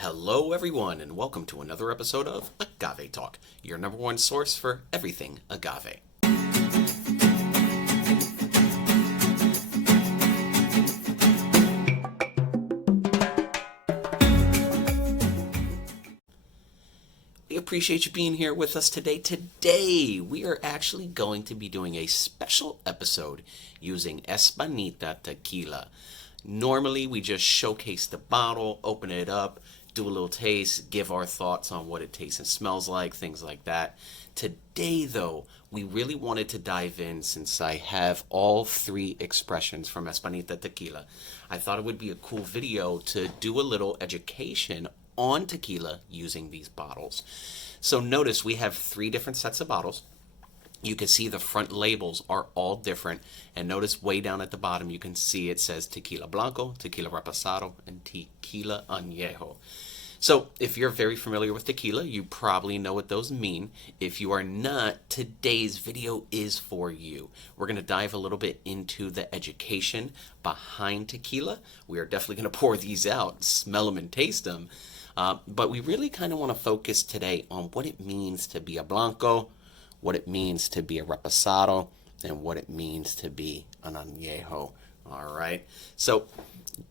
Hello, everyone, and welcome to another episode of Agave Talk, your number one source for everything agave. We appreciate you being here with us today. Today, we are actually going to be doing a special episode using Espanita Tequila. Normally, we just showcase the bottle, open it up, do a little taste, give our thoughts on what it tastes and smells like, things like that. Today, though, we really wanted to dive in since I have all three expressions from Espanita Tequila. I thought it would be a cool video to do a little education on tequila using these bottles. So notice we have three different sets of bottles. You can see the front labels are all different. And notice way down at the bottom, you can see it says Tequila Blanco, Tequila Reposado, and Tequila Anejo. So if you're very familiar with tequila, you probably know what those mean. If you are not, today's video is for you. We're going to dive a little bit into the education behind tequila. We are definitely going to pour these out, smell them and taste them. But we really kind of want to focus today on what it means to be a Blanco, what it means to be a reposado, and what it means to be an anejo. All right. So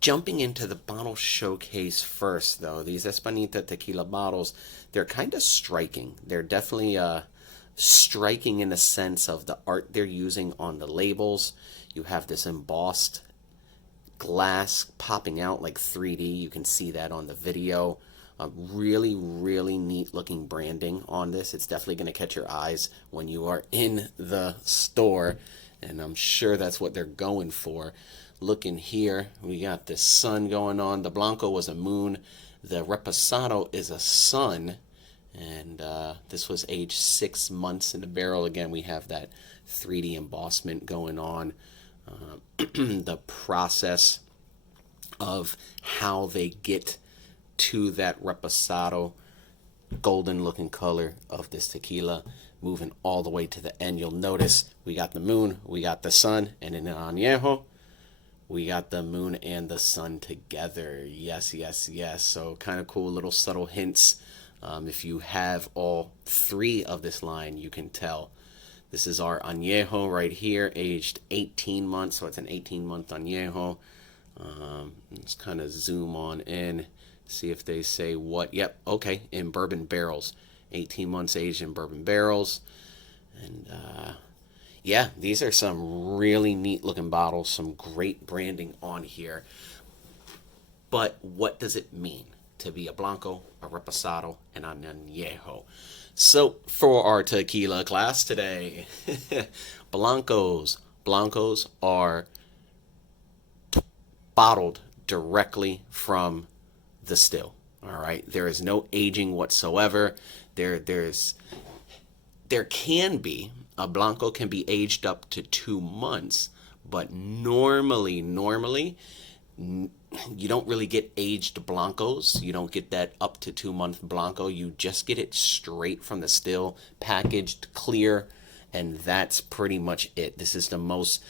jumping into the bottle showcase first, though, these Espanita Tequila bottles, they're kind of striking. They're definitely striking in the sense of the art they're using on the labels. You have this embossed glass popping out like 3D. You can see that on the video. Really, really neat looking branding on this. It's definitely going to catch your eyes when you are in the store, and I'm sure that's what they're going for. Looking here, we got the sun going on. The Blanco was a moon. The Reposado is a sun, and this was aged 6 months in the barrel. Again, we have that 3D embossment going on. The process of how they get to that reposado golden looking color of this tequila, moving all the way to the end. You'll notice we got the moon, we got the sun, and in an añejo we got the moon and the sun together. Yes. So kind of cool little subtle hints. If you have all three of this line, you can tell. This is our añejo right here, aged 18 months, so it's an 18-month añejo. Let's kind of zoom on in. See if they say what. Yep, okay, in bourbon barrels. 18 months aged in bourbon barrels. And yeah, these are some really neat looking bottles, some great branding on here. But what does it mean to be a Blanco, a Reposado, and an Añejo? So for our tequila class today, Blancos are bottled directly from the still. All right, there is no aging whatsoever. There can be a Blanco can be aged up to 2 months, but normally you don't really get aged Blancos. You don't get that up to 2 month Blanco. You just get it straight from the still, packaged clear, and that's pretty much it. This is the most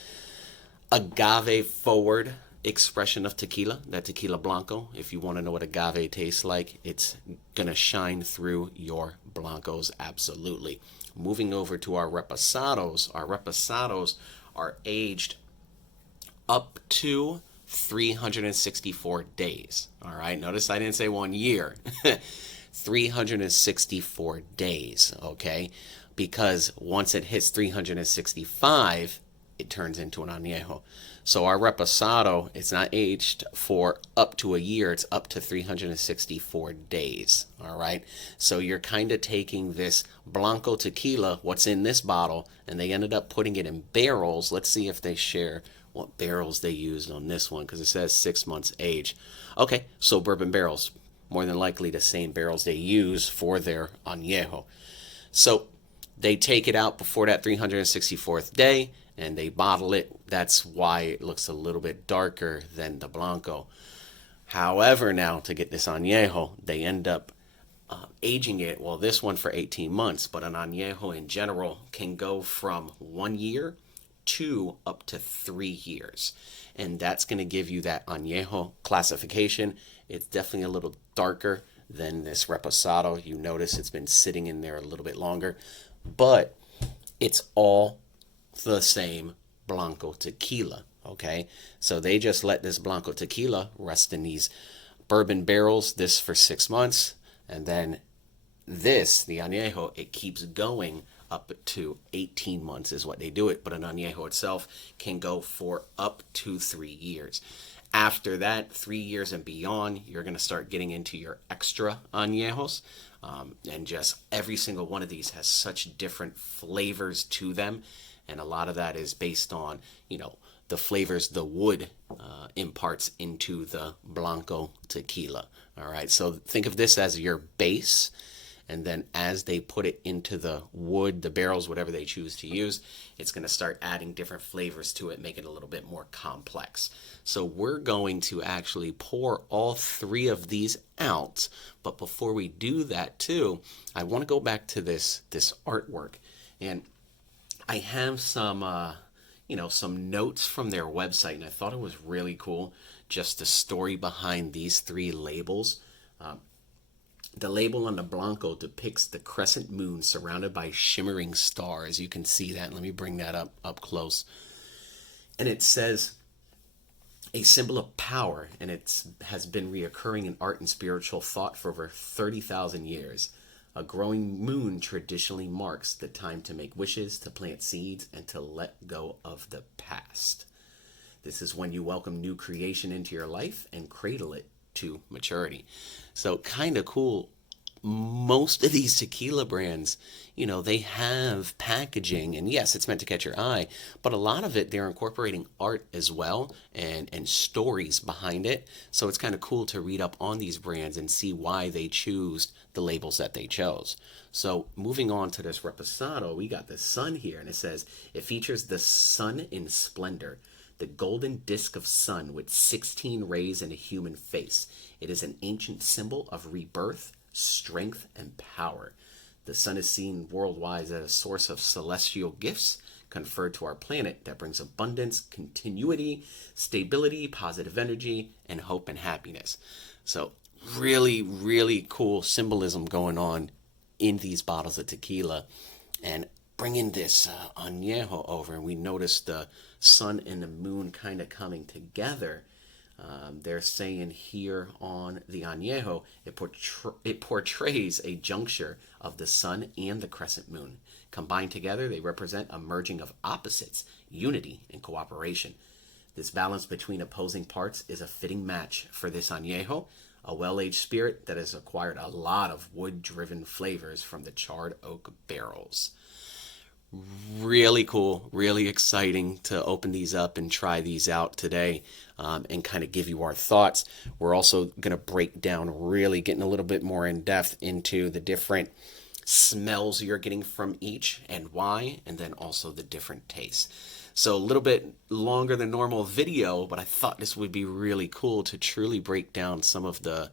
agave forward expression of tequila, that tequila Blanco. If you want to know what agave tastes like, it's gonna shine through your Blancos, absolutely. Moving over to our reposados are aged up to 364 days. All right, notice I didn't say 1 year. 364 days, okay? Because once it hits 365, it turns into an añejo. So our reposado, it's not aged for up to a year, it's up to 364 days, all right? So you're kind of taking this Blanco tequila, what's in this bottle, and they ended up putting it in barrels. Let's see if they share what barrels they used on this one, because it says 6 months age. Okay, so bourbon barrels, more than likely the same barrels they use for their añejo. So they take it out before that 364th day, and they bottle it. That's why it looks a little bit darker than the Blanco. However, now to get this añejo, they end up aging it, well, this one for 18 months, but an añejo in general can go from 1 year to up to 3 years. And that's going to give you that añejo classification. It's definitely a little darker than this reposado. You notice it's been sitting in there a little bit longer, but it's all the same blanco tequila. Okay, so they just let this blanco tequila rest in these bourbon barrels, this for 6 months, and then this, the anejo, it keeps going up to 18 months is what they do it, but an anejo itself can go for up to 3 years. After that, 3 years and beyond, you're going to start getting into your extra añejos. And just every single one of these has such different flavors to them. And a lot of that is based on, the flavors the wood imparts into the blanco tequila. All right, so think of this as your base. And then as they put it into the wood, the barrels, whatever they choose to use, it's going to start adding different flavors to it, make it a little bit more complex. So we're going to actually pour all three of these out. But before we do that too, I want to go back to this artwork. And I have some notes from their website, and I thought it was really cool, just the story behind these three labels. The label on the blanco depicts the crescent moon surrounded by shimmering stars. You can see that. Let me bring that up close. And it says, a symbol of power, and it has been reoccurring in art and spiritual thought for over 30,000 years. A growing moon traditionally marks the time to make wishes, to plant seeds, and to let go of the past. This is when you welcome new creation into your life and cradle it to maturity. So kind of cool. Most of these tequila brands, they have packaging, and yes, it's meant to catch your eye, but a lot of it, they're incorporating art as well and stories behind it. So it's kind of cool to read up on these brands and see why they choose the labels that they chose. So moving on to this reposado, we got the sun here, and it says it features the sun in splendor, the golden disk of sun with 16 rays and a human face. It is an ancient symbol of rebirth, strength, and power. The sun is seen worldwide as a source of celestial gifts conferred to our planet that brings abundance, continuity, stability, positive energy, and hope and happiness. So really, really cool symbolism going on in these bottles of tequila. And bringing this añejo over, and we notice the sun and the moon kind of coming together. They're saying here on the añejo, it portrays a juncture of the sun and the crescent moon. Combined together, they represent a merging of opposites, unity, and cooperation. This balance between opposing parts is a fitting match for this añejo, a well-aged spirit that has acquired a lot of wood-driven flavors from the charred oak barrels. Really cool, really exciting to open these up and try these out today, and kind of give you our thoughts. We're also going to break down, really getting a little bit more in depth into the different smells you're getting from each and why, and then also the different tastes. So a little bit longer than normal video, but I thought this would be really cool to truly break down some of the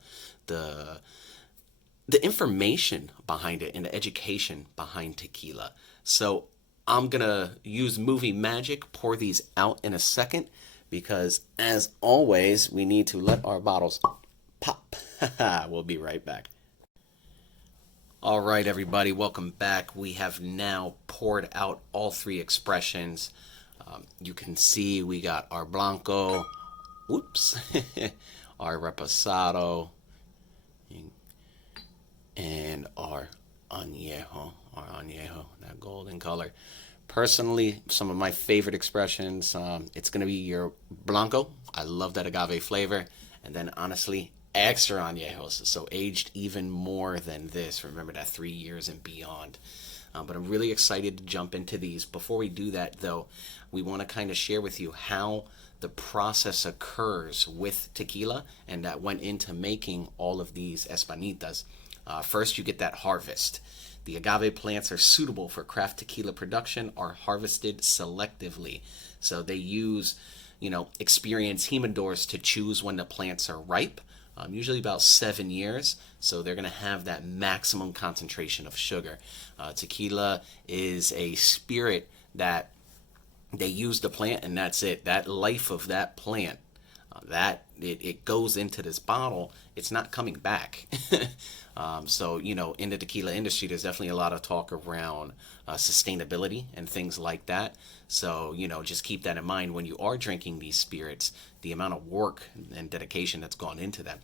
information behind it and the education behind tequila. So I'm going to use movie magic, pour these out in a second, because as always, we need to let our bottles pop. We'll be right back. All right, everybody, welcome back. We have now poured out all three expressions. You can see we got our blanco, our reposado, and our añejo, that golden color. Personally, some of my favorite expressions, it's going to be your blanco. I love that agave flavor. And then honestly, extra añejos, so aged even more than this. Remember that 3 years and beyond. But I'm really excited to jump into these. Before we do that, though, we want to kind of share with you how the process occurs with tequila and that went into making all of these Espanitas. First, you get that harvest. The agave plants are suitable for craft tequila production are harvested selectively. So they use, experienced humidors to choose when the plants are ripe, usually about 7 years. So they're going to have that maximum concentration of sugar. Tequila is a spirit that they use the plant and that's it. That life of that plant That it goes into this bottle, it's not coming back. So, in the tequila industry, there's definitely a lot of talk around sustainability and things like that. So, just keep that in mind when you are drinking these spirits, the amount of work and dedication that's gone into them.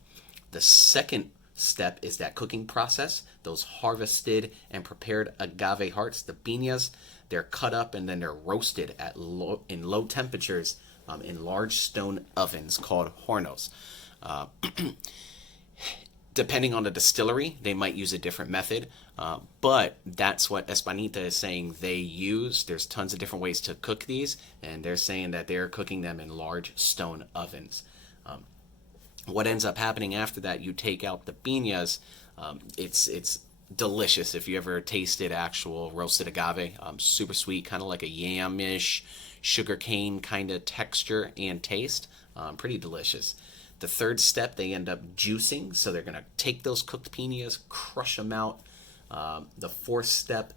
The second step is that cooking process. Those harvested and prepared agave hearts, the piñas, they're cut up and then they're roasted in low temperatures in large stone ovens called hornos. Uh, Depending on the distillery, they might use a different method, but that's what Espanita is saying they use. There's tons of different ways to cook these, and they're saying that they're cooking them in large stone ovens. What ends up happening after that, you take out the piñas. It's delicious if you ever tasted actual roasted agave. Super sweet, kind of like a yamish, sugarcane kind of texture and taste. Pretty delicious. The third step, they end up juicing. So they're going to take those cooked piñas, crush them out. The fourth step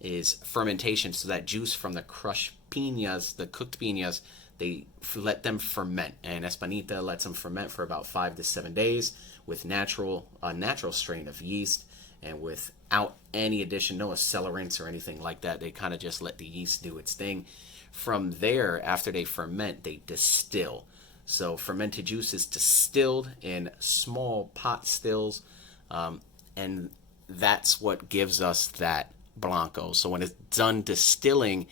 is fermentation. So that juice from the crushed piñas, the cooked piñas, they let them ferment. And Espanita lets them ferment for about 5 to 7 days with a natural strain of yeast, and without any addition, no accelerants or anything like that. They kind of just let the yeast do its thing. From there, after they ferment, they distill. So fermented juice is distilled in small pot stills, and that's what gives us that blanco. So when it's done distilling,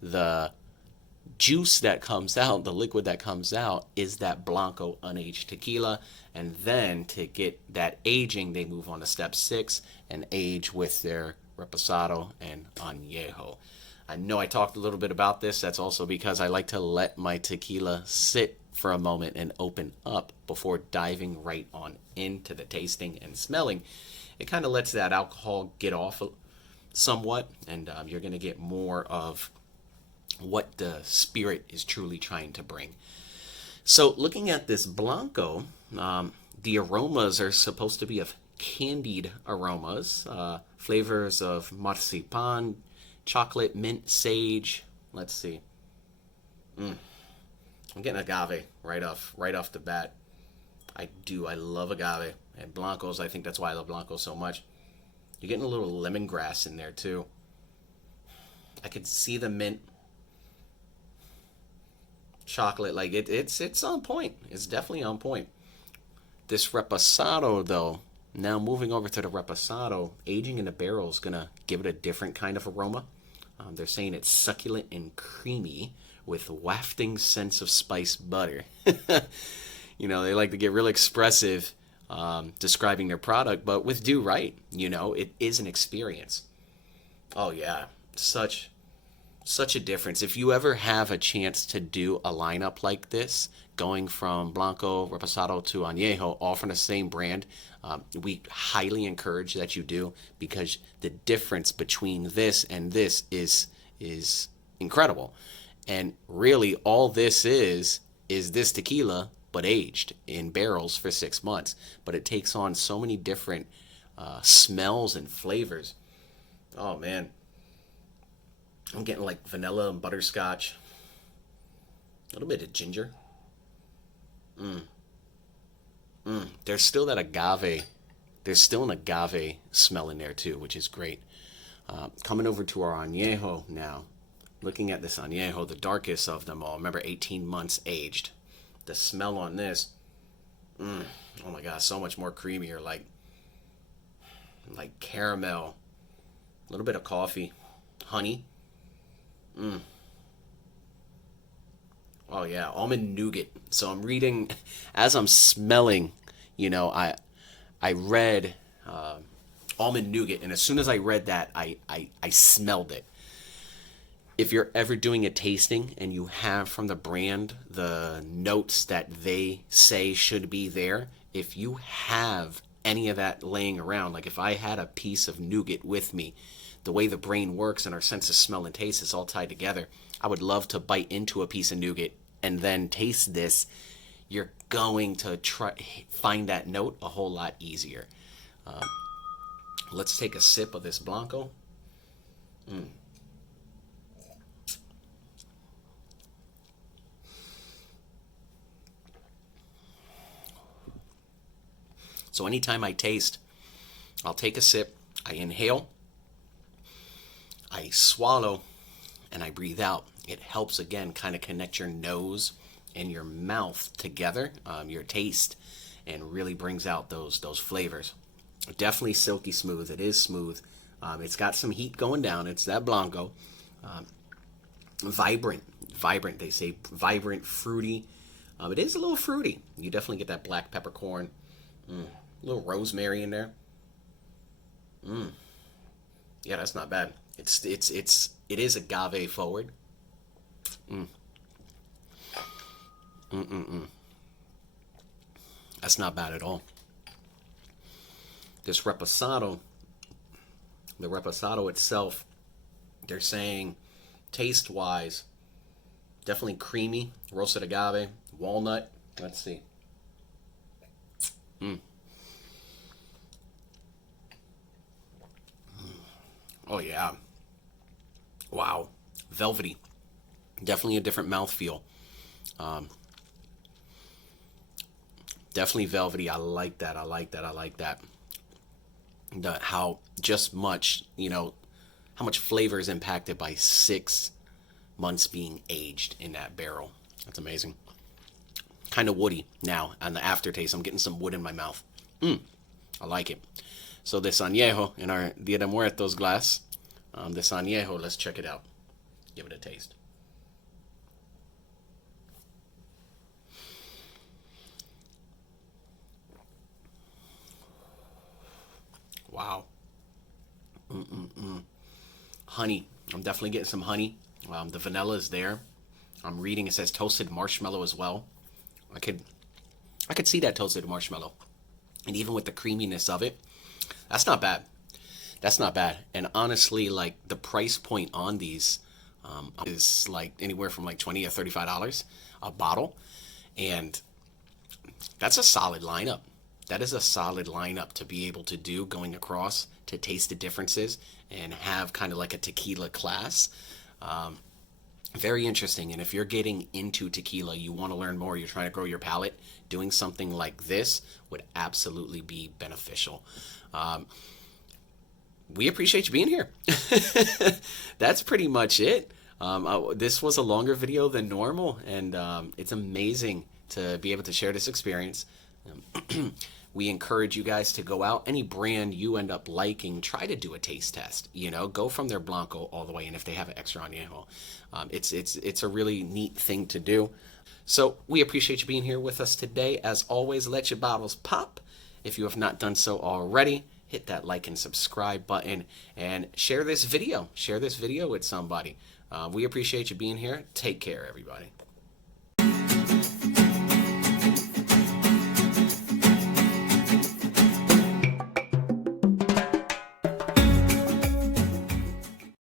the juice that comes out, the liquid that comes out, is that blanco unaged tequila. And then to get that aging, they move on to step 6 and age with their reposado and anejo. I know I talked a little bit about this. That's also because I like to let my tequila sit for a moment and open up before diving right on into the tasting and smelling. It kind of lets that alcohol get off somewhat, and you're going to get more of what the spirit is truly trying to bring. So looking at this blanco, the aromas are supposed to be of candied aromas, flavors of marzipan, chocolate, mint, sage. Let's see. I'm getting agave right off the bat. I love agave and blancos. I think that's why I love blancos so much. You're getting a little lemongrass in there too. I could see the mint, chocolate. Like it's on point. It's definitely on point. This reposado though. Now moving over to the reposado, aging in the barrel is gonna give it a different kind of aroma. They're saying it's succulent and creamy with wafting scents of spiced butter. They like to get real expressive describing their product, but with due right, it is an experience. Oh yeah, such a difference. If you ever have a chance to do a lineup like this, going from Blanco, Reposado to Añejo, all from the same brand, we highly encourage that you do, because the difference between this and this is incredible. And really, all this is this tequila, but aged in barrels for 6 months. But it takes on so many different smells and flavors. Oh man, I'm getting like vanilla and butterscotch, a little bit of ginger. There's still that agave. There's still an agave smell in there too, which is great. Coming over to our añejo now. Looking at this añejo, the darkest of them all. Remember, 18 months aged. The smell on this, oh my god, so much more creamier, like caramel, a little bit of coffee, honey. Oh yeah, almond nougat. So I'm reading as I'm smelling. I read almond nougat, and as soon as I read that, I smelled it. If you're ever doing a tasting and you have from the brand the notes that they say should be there, if you have any of that laying around, like if I had a piece of nougat with me, the way the brain works and our sense of smell and taste is all tied together. I would love to bite into a piece of nougat and then taste this. You're going to find that note a whole lot easier. Let's take a sip of this Blanco. So anytime I taste, I'll take a sip, I inhale, I swallow, and I breathe out. It helps, again, kind of connect your nose and your mouth together, your taste, and really brings out those flavors. Definitely silky smooth. It is smooth. It's got some heat going down. It's that blanco. Vibrant. They say vibrant, fruity. It is a little fruity. You definitely get that black peppercorn. A little rosemary in there. Yeah, that's not bad. It is agave forward. That's not bad at all. This reposado, the reposado itself, they're saying taste-wise, definitely creamy, roasted agave, walnut. Let's see. Oh yeah. Wow. Velvety. Definitely a different mouthfeel. Definitely velvety. I like that. I like that. How just much, how much flavor is impacted by 6 months being aged in that barrel. That's amazing. Kind of woody now on the aftertaste. I'm getting some wood in my mouth. I like it. So this anejo in our Dia de Muertos glass, this anejo, let's check it out. Give it a taste. Wow. Honey. I'm definitely getting some honey. The vanilla is there. I'm reading, it says toasted marshmallow as well. I could see that toasted marshmallow. And even with the creaminess of it, that's not bad. That's not bad. And honestly, like the price point on these is like anywhere from like $20 or $35 a bottle. And that's a solid lineup. That is a solid lineup to be able to do going across to taste the differences and have kind of like a tequila class. Very interesting. And if you're getting into tequila, you want to learn more, you're trying to grow your palate, doing something like this would absolutely be beneficial. We appreciate you being here. That's pretty much it. This was a longer video than normal, and it's amazing to be able to share this experience. We encourage you guys to go out. Any brand you end up liking, try to do a taste test. Go from their blanco all the way, and if they have an extra anejo, it's a really neat thing to do. So we appreciate you being here with us today. As always, let your bottles pop. If you have not done so already, hit that like and subscribe button and share this video. Share this video with somebody. We appreciate you being here. Take care, everybody.